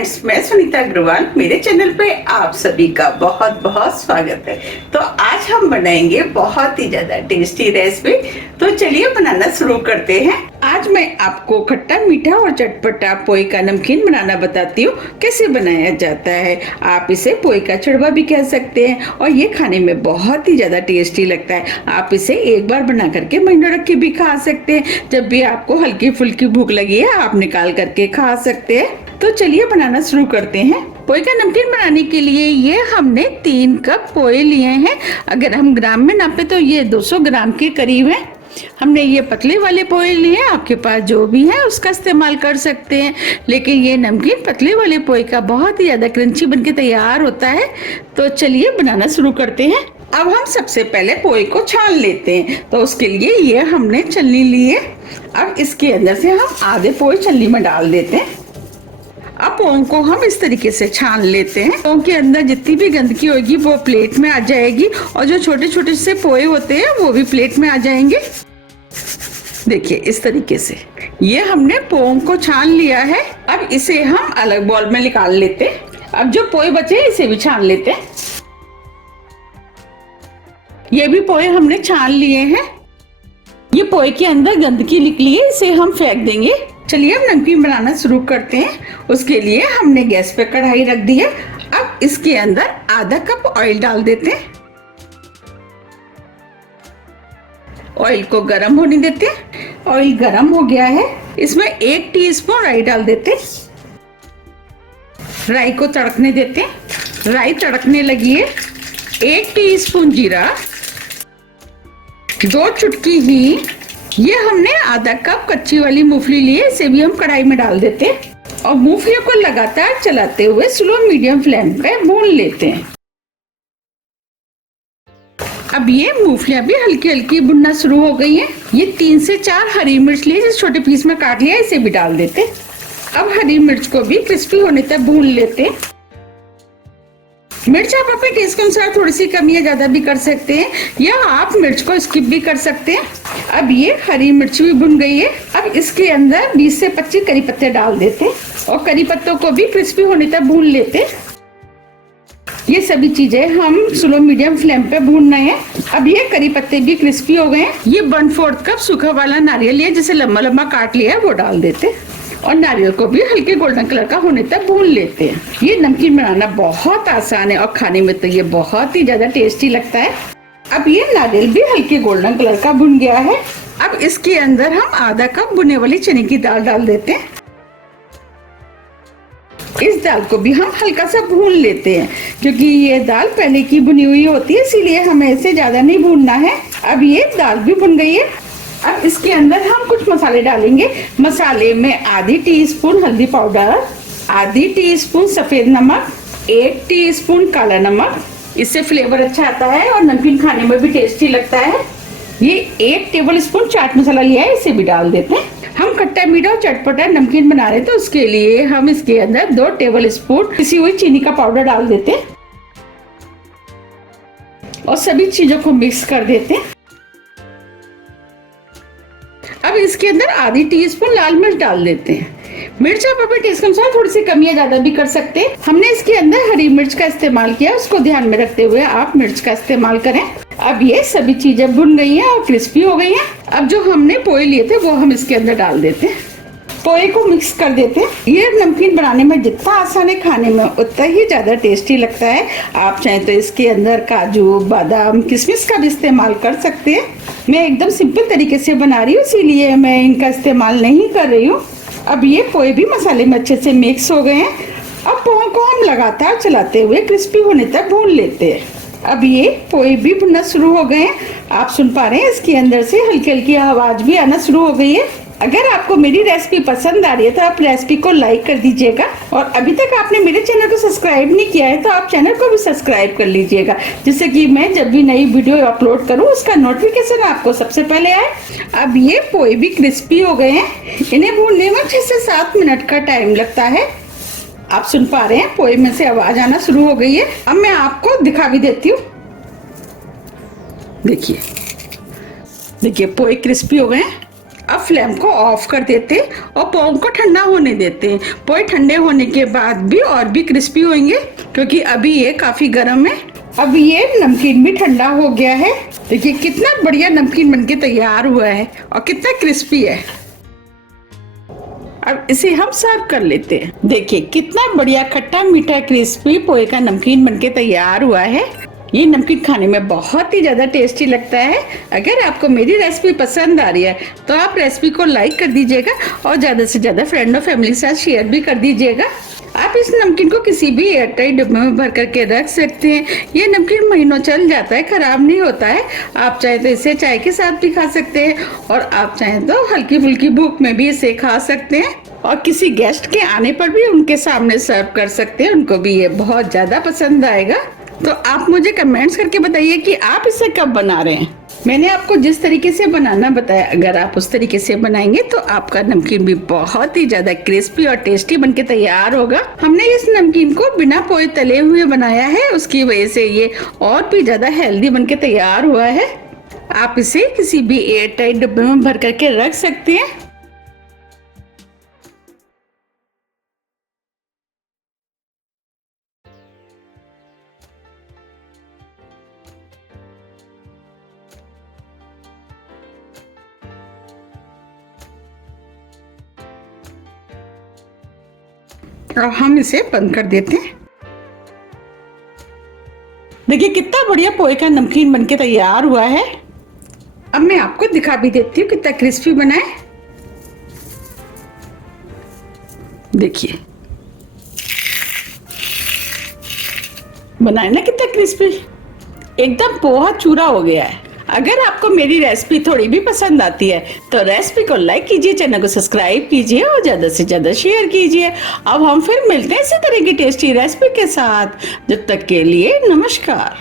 Friends, मैं सुनीता अग्रवाल। मेरे channel पे आप सभी का बहुत बहुत स्वागत है। तो आज हम बनाएंगे बहुत ही ज्यादा टेस्टी रेसिपी। तो चलिए बनाना शुरू करते हैं। आज मैं आपको खट्टा मीठा और चटपटा पोहे का नमकीन बनाना बताती हूँ कैसे बनाया जाता है। आप इसे पोहे का छड़वा भी कह सकते हैं और ये खाने में बहुत ही ज्यादा टेस्टी लगता है। आप इसे एक बार बना करके महीनों रख के भी खा सकते हैं। जब भी आपको हल्की फुल्की भूख लगी है आप निकाल करके खा सकते हैं। तो चलिए बनाना शुरू करते हैं। पोहे का नमकीन बनाने के लिए ये हमने 3 कप पोहे लिए हैं। अगर हम ग्राम में नापे तो ये 200 ग्राम के करीब है। हमने ये पतले वाले पोहे लिए हैं। आपके पास जो भी है उसका इस्तेमाल कर सकते हैं, लेकिन ये नमकीन पतले वाले पोहे का बहुत ही ज्यादा क्रंची बनके तैयार होता है। तो चलिए बनाना शुरू करते हैं। अब हम सबसे पहले पोहे को छान लेते हैं। तो उसके लिए ये हमने छलनी ली है। अब इसके अंदर से हम आधे पोहे छलनी में डाल देते हैं। अब पोहे को हम इस तरीके से छान लेते हैं। पोहे के अंदर जितनी भी गंदगी होगी वो प्लेट में आ जाएगी और जो छोटे छोटे से पोहे होते हैं वो भी प्लेट में आ जाएंगे। देखिए इस तरीके से ये हमने पोहे को छान लिया है। अब इसे हम अलग बाउल में निकाल लेते हैं। अब जो पोहे बचे इसे भी छान लेते हैं। ये भी पोहे हमने छान लिए हैं। ये पोहे के अंदर गंदगी निकली है, इसे हम फेंक देंगे। चलिए अब नमकीन बनाना शुरू करते हैं। उसके लिए हमने गैस पे कढ़ाई रख दी है। अब इसके अंदर आधा कप ऑयल डाल देते हैं। ऑयल को गर्म होने देते हैं। ऑयल गर्म हो गया है, इसमें 1 टीस्पून राई डाल देते हैं। राई को तड़कने देते हैं। राई तड़कने लगी है। 1 टीस्पून जीरा, 2 चुटकी हींग, ये हमने आधा कप कच्ची वाली मूंगफली ली है, इसे भी हम कढ़ाई में डाल देते हैं और मूंगफलियों को लगातार चलाते हुए स्लो मीडियम फ्लेम पे भून लेते हैं। अब ये मूंगफलियां भी हल्की हल्की भुनना शुरू हो गई हैं। ये 3 से 4 हरी मिर्च ली, जिस छोटे पीस में काट लिया, इसे भी डाल देते हैं। अब हरी मिर्च को भी क्रिस्पी होने तक भून लेते हैं। मिर्च आप अपने टेस्ट के अनुसार थोड़ी सी कम या ज्यादा भी कर सकते हैं, या आप मिर्च को स्किप भी कर सकते हैं। अब ये हरी मिर्च भी भुन गई है। अब इसके अंदर 20 से 25 करी पत्ते डाल देते हैं और करी पत्तों को भी क्रिस्पी होने तक भून लेते हैं। ये सभी चीजें हम स्लो मीडियम फ्लेम पे भून रहे हैं। अब ये करी पत्ते भी क्रिस्पी हो गए हैं। ये 1/4 कप सूखा वाला नारियल है, जिसे लंबा लंबा काट लिया है, वो डाल देते हैं और नारियल को भी हल्के गोल्डन कलर का होने तक भून लेते हैं। ये नमकीन बनाना बहुत आसान है और खाने में तो ये बहुत ही ज्यादा टेस्टी लगता है। अब ये नारियल भी हल्के गोल्डन कलर का भुन गया है। अब इसके अंदर हम आधा कप भुने वाली चने की दाल डाल देते हैं। इस दाल को भी हम हल्का सा भून लेते हैं, क्योंकि ये दाल पहले की भुनी हुई होती है, इसीलिए हमें इसे ज्यादा नहीं भूनना है। अब ये दाल भी भुन गई है। अब इसके अंदर हम कुछ मसाले डालेंगे। मसाले में आधी टीस्पून हल्दी पाउडर, आधी टीस्पून सफेद नमक, 1 टीस्पून काला नमक, इससे फ्लेवर अच्छा आता है और नमकीन खाने में भी टेस्टी लगता है। ये 1 टेबलस्पून चाट मसाला लिया है, इसे भी डाल देते हैं। हम खट्टा मीठा और चटपटा नमकीन बना रहे हैं, तो उसके लिए हम इसके अंदर 2 टेबलस्पून पिसी हुई चीनी का पाउडर डाल देते हैं और सभी चीजों को मिक्स कर देते हैं। अब इसके अंदर आधी टीस्पून लाल मिर्च डाल देते हैं। मिर्च आप अपने टेस्ट के अनुसार थोड़ी सी कम या ज्यादा भी कर सकते हैं। हमने इसके अंदर हरी मिर्च का इस्तेमाल किया, उसको ध्यान में रखते हुए आप मिर्च का इस्तेमाल करें। अब ये सभी चीजें भुन गई हैं और क्रिस्पी हो गई हैं। अब जो हमने पोहे लिए थे वो हम इसके अंदर डाल देते हैं। पोहे को मिक्स कर देते हैं। ये नमकीन बनाने में जितना आसान है, खाने में उतना ही ज्यादा टेस्टी लगता है। आप चाहें तो इसके अंदर काजू, बादाम, किशमिश का भी इस्तेमाल कर सकते हैं। मैं एकदम सिंपल तरीके से बना रही हूँ, इसीलिए मैं इनका इस्तेमाल नहीं कर रही हूँ। अब ये पोहे भी मसाले में अच्छे से मिक्स हो गए हैं। अब पोहे को हम लगातार चलाते हुए क्रिस्पी होने तक भून लेते हैं। अब ये पोहे भी भुनना शुरू हो गए हैं। आप सुन पा रहे हैं इसके अंदर से हल्की हल्की आवाज भी आना शुरू हो गई है। अगर आपको मेरी रेसिपी पसंद आ रही है तो आप रेसिपी को लाइक कर दीजिएगा, और अभी तक आपने मेरे चैनल को सब्सक्राइब नहीं किया है तो आप चैनल को भी सब्सक्राइब कर लीजिएगा, जिससे कि मैं जब भी नई वीडियो अपलोड करूं उसका नोटिफिकेशन आपको सबसे पहले आए। अब ये पोहे भी क्रिस्पी हो गए हैं। इन्हें भूनने में 6 से 7 मिनट का टाइम लगता है। आप सुन पा रहे हैं पोहे में से आवाज आना शुरू हो गई है। अब मैं आपको दिखा भी देती हूँ। देखिए देखिए पोहे क्रिस्पी हो गए हैं। अब फ्लेम को ऑफ कर देते हैं और पोहा को ठंडा होने देते हैं। पोहे ठंडे होने के बाद भी और भी क्रिस्पी होंगे, क्योंकि अभी ये काफी गर्म है। अब ये नमकीन भी ठंडा हो गया है। देखिए कितना बढ़िया नमकीन बनके तैयार हुआ है और कितना क्रिस्पी है। अब इसे हम सर्व कर लेते हैं। देखिए कितना बढ़िया खट्टा मीठा क्रिस्पी पोहे का नमकीन बनके तैयार हुआ है। ये नमकीन खाने में बहुत ही ज्यादा टेस्टी लगता है। अगर आपको मेरी रेसिपी पसंद आ रही है तो आप रेसिपी को लाइक कर दीजिएगा और ज्यादा से ज्यादा फ्रेंड और फैमिली के साथ शेयर भी कर दीजिएगा। आप इस नमकीन को किसी भी एयरटाइट डिब्बे में भर करके रख सकते हैं। ये नमकीन महीनों चल जाता है, खराब नहीं होता है। आप चाहे तो इसे चाय के साथ भी खा सकते हैं और आप चाहे तो हल्की फुल्की भूख में भी इसे खा सकते हैं और किसी गेस्ट के आने पर भी उनके सामने सर्व कर सकते हैं। उनको भी ये बहुत ज्यादा पसंद आएगा। तो आप मुझे कमेंट्स करके बताइए कि आप इसे कब बना रहे हैं। मैंने आपको जिस तरीके से बनाना बताया, अगर आप उस तरीके से बनाएंगे तो आपका नमकीन भी बहुत ही ज्यादा क्रिस्पी और टेस्टी बनके तैयार होगा। हमने इस नमकीन को बिना पोहे तले हुए बनाया है, उसकी वजह से ये और भी ज्यादा हेल्दी बनके तैयार हुआ है। आप इसे किसी भी एयरटाइट डिब्बे में भर करके रख सकते हैं। और हम इसे बंद कर देते हैं। देखिए कितना बढ़िया पोहे का नमकीन बनके तैयार हुआ है। अब मैं आपको दिखा भी देती हूँ कितना क्रिस्पी बना है। देखिए बनाए ना कितना क्रिस्पी, एकदम पोहा चूरा हो गया है। अगर आपको मेरी रेसिपी थोड़ी भी पसंद आती है तो रेसिपी को लाइक कीजिए, चैनल को सब्सक्राइब कीजिए और ज्यादा से ज्यादा शेयर कीजिए। अब हम फिर मिलते हैं इसी तरह की टेस्टी रेसिपी के साथ। जब तक के लिए नमस्कार।